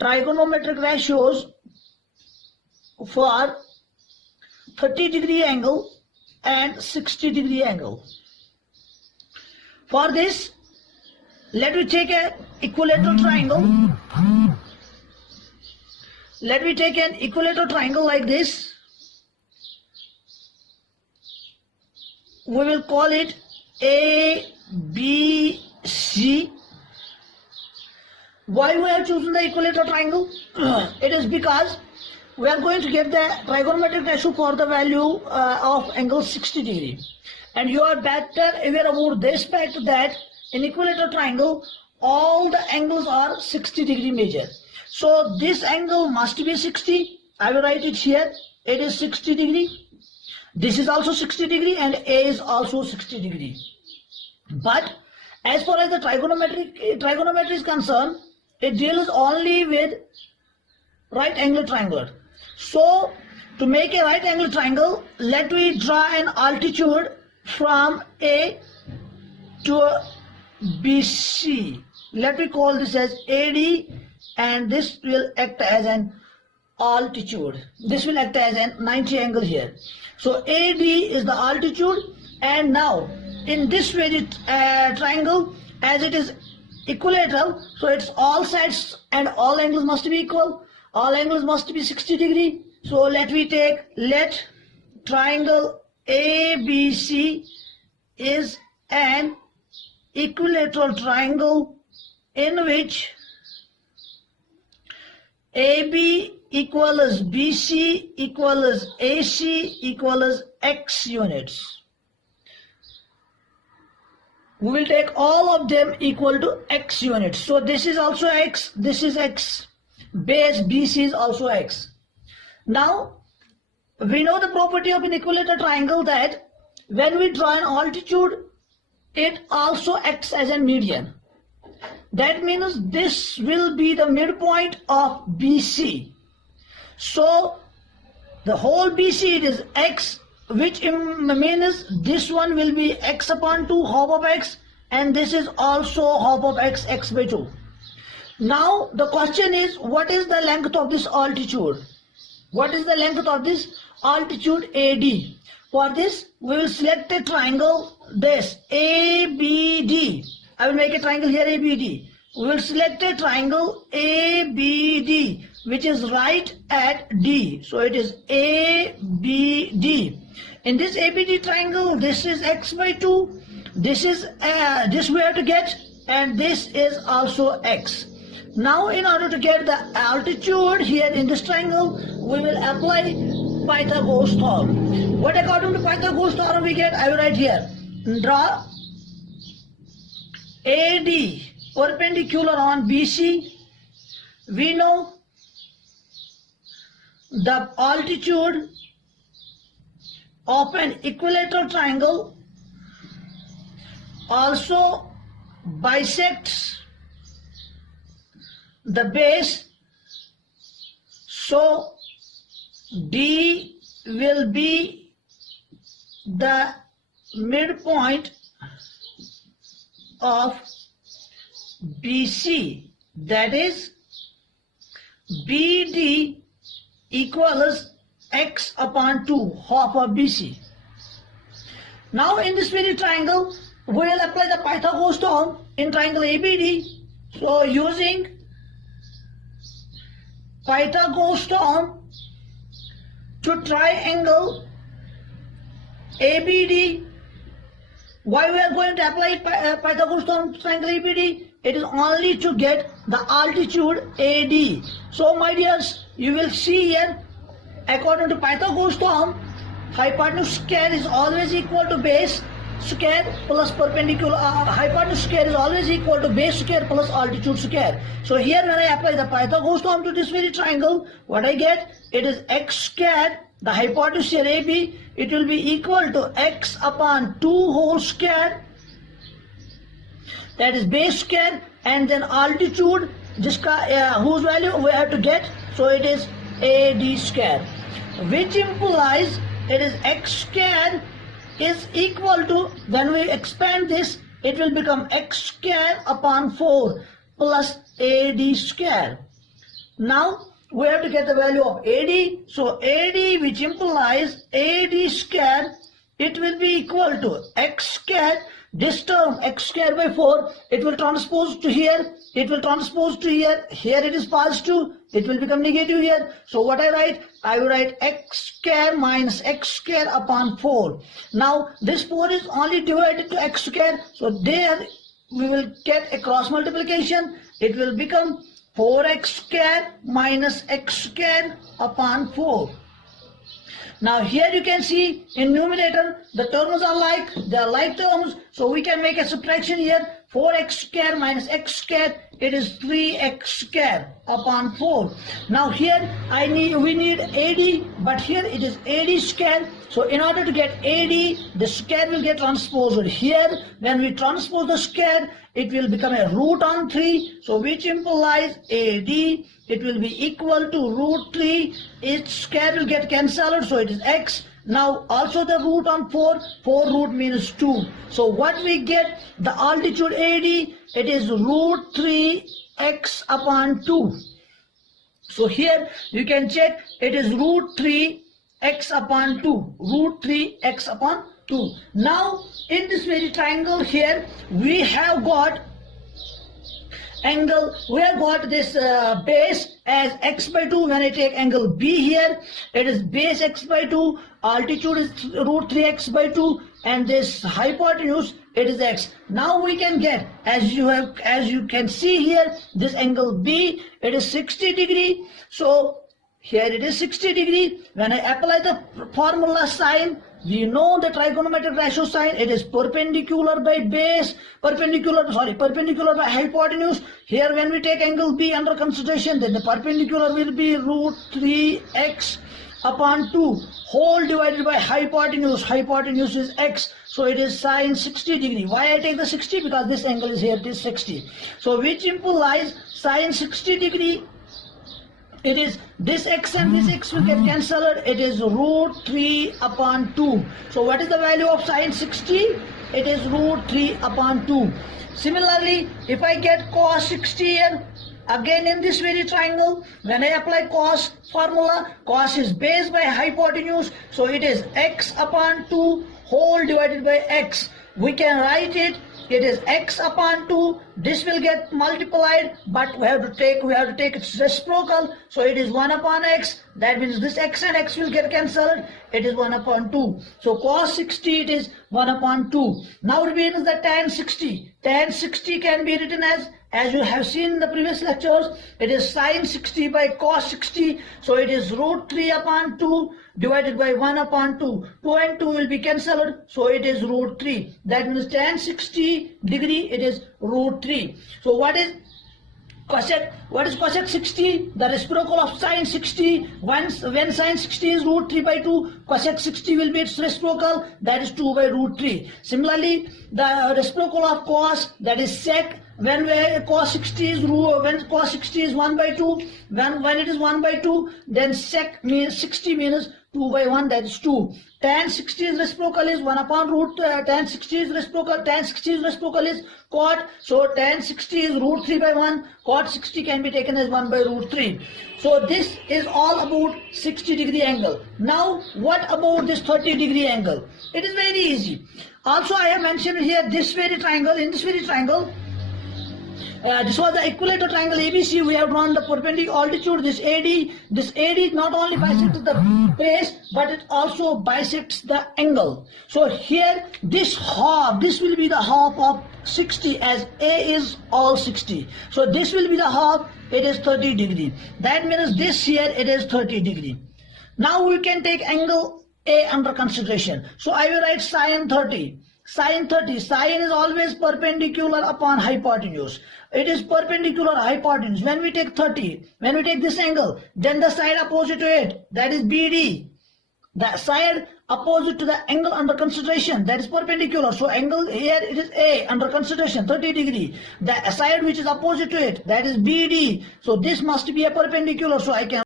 trigonometric ratios for 30-degree angle and 60-degree angle. For this, let me take an equilateral triangle. Let me take an equilateral triangle like this. We will call it ABC. Why we have chosen the equilateral triangle? It is because we are going to get the trigonometric ratio for the value of angle 60 degree. And you are better aware about this fact that in equilateral triangle, all the angles are 60 degree measure. So this angle must be 60. I will write it here. It is 60 degree. This is also 60 degree and A is also 60 degree. But as far as the trigonometry is concerned, it deals only with right angle triangle. So to make a right angle triangle, let me draw an altitude from A to BC. Let me call this as AD, and this will act as an altitude. This will act as a 90 angle here. So AD is the altitude, and now in this very triangle, as it is equilateral, so it's all sides and all angles must be equal. All angles must be 60 degree. So let triangle ABC is an equilateral triangle in which AB equals BC equals AC equals X units. We will take all of them equal to X units. So this is also X, this is X. Base BC is also X. Now, we know the property of an equilateral triangle that when we draw an altitude, it also acts as a median. That means this will be the midpoint of BC. So the whole BC it is X, which means this one will be X upon 2, half of X, and this is also half of X, X by 2. Now the question is, what is the length of this altitude? What is the length of this altitude AD? For this, we will select a triangle, this ABD. I will make a triangle here ABD. We will select a triangle ABD, which is right at D. So it is ABD. In this ABD triangle, this is X by 2. This is this we have to get, and this is also X. Now in order to get the altitude here in this triangle, we will apply Pythagoras theorem. What according to Pythagoras theorem we get? I will write here. Draw AD perpendicular on BC. We know the altitude of an equilateral triangle also bisects the base, so D will be the midpoint of BC, that is BD equals X upon 2, half of BC. Now in this very triangle, we will apply the Pythagoras theorem in triangle ABD. So using Pythagoras theorem to triangle ABD. Why we are going to apply Pythagoras theorem to triangle ABD? It is only to get the altitude AD. So my dears, you will see here, according to Pythagoras theorem, hypotenuse square is always equal to base square plus perpendicular. Hypotenuse square is always equal to base square plus altitude square. So here when I apply the Pythagoras theorem to this very triangle, what I get? It is X squared, the hypotenuse here AB, it will be equal to X upon 2 whole square, that is base square, and then altitude whose value we have to get, so it is AD square, which implies it is X square is equal to, when we expand this, it will become X square upon 4 plus AD square. Now we have to get the value of AD. So AD, which implies AD square, it will be equal to x square. This term x square by 4, it will transpose to here, it will transpose to here, here it is positive, it will become negative here. So what I write? I will write x square minus x square upon 4. Now this 4 is only divided to x square, so there we will get a cross multiplication. It will become 4x square minus x square upon 4. Now here you can see in numerator the terms are like, they are like terms, so we can make a subtraction here. 4x square minus x square, it is 3x square upon 4. Now here we need AD, but here it is AD square. So in order to get AD, the square will get transposed here. When we transpose the square, it will become a root on 3. So which implies AD, it will be equal to root 3. Its square will get cancelled, so it is x. Now also the root on 4 root means 2. So what we get, the altitude AD, it is root 3x upon 2. So here you can check, it is root 3x upon 2, root 3x upon 2. Now in this very triangle here, we have got angle, we have got this base as x by 2. When I take angle B here, it is base x by 2, altitude is root 3x by 2, and this hypotenuse, it is x. Now we can get, as you can see here, this angle B, it is 60 degree. So here it is 60 degree. When I apply the formula sine, we know the trigonometric ratio sine, it is perpendicular by base, perpendicular by hypotenuse. Here when we take angle B under consideration, then the perpendicular will be root 3x upon 2 whole divided by hypotenuse. Hypotenuse is x, so it is sine 60 degree. Why I take the 60? Because this angle is here, it is 60. So which implies sine 60 degree, it is this x and this x will get cancelled, it is root 3 upon 2. So what is the value of sine 60? It is root 3 upon 2. Similarly, if I get cos 60 here, again in this very triangle, when I apply cos formula, cos is base by hypotenuse, so it is x upon 2 whole divided by x. We can write it, it is x upon 2, this will get multiplied, but we have to take its reciprocal, so it is 1 upon x. That means this x and x will get cancelled, it is 1 upon 2. So cos 60, it is 1 upon 2. Now remains the tan 60. Tan 60 can be written as you have seen in the previous lectures, it is sine 60 by cos 60, so it is root 3 upon 2 divided by 1 upon 2. 2 and 2 will be cancelled, so it is root 3. That means tan 60 degree, it is root 3. So what is cosec? What is cosec 60? The reciprocal of sine 60. When sine 60 is root 3 by 2, cosec 60 will be its reciprocal, that is 2 by root 3. Similarly, the reciprocal of cos, that is sec. When cos 60 is 1 by 2, when it is 1 by 2, then sec means 60 means 2 by 1, that is 2. Tan 60 is reciprocal is 1 upon root, tan 60 is reciprocal is cot, so tan 60 is root 3 by 1, cot 60 can be taken as 1 by root 3. So this is all about 60 degree angle. Now what about this 30 degree angle? It is very easy. Also I have mentioned here this very triangle, in this very triangle, this was the equilateral triangle ABC. We have drawn the perpendicular altitude, this AD. This AD not only bisects the base, but it also bisects the angle. So here, this half, this will be the half of 60, as A is all 60. So this will be the half, it is 30 degree. That means this here, it is 30 degree. Now we can take angle A under consideration. So I will write sine 30. Sine 30, sine is always perpendicular upon hypotenuse. It is perpendicular hypotenuse. When we take 30, when we take this angle, then the side opposite to it, that is BD. The side opposite to the angle under consideration, that is perpendicular. So angle here, it is A under consideration, 30 degree. The side which is opposite to it, that is BD. So this must be a perpendicular. So I can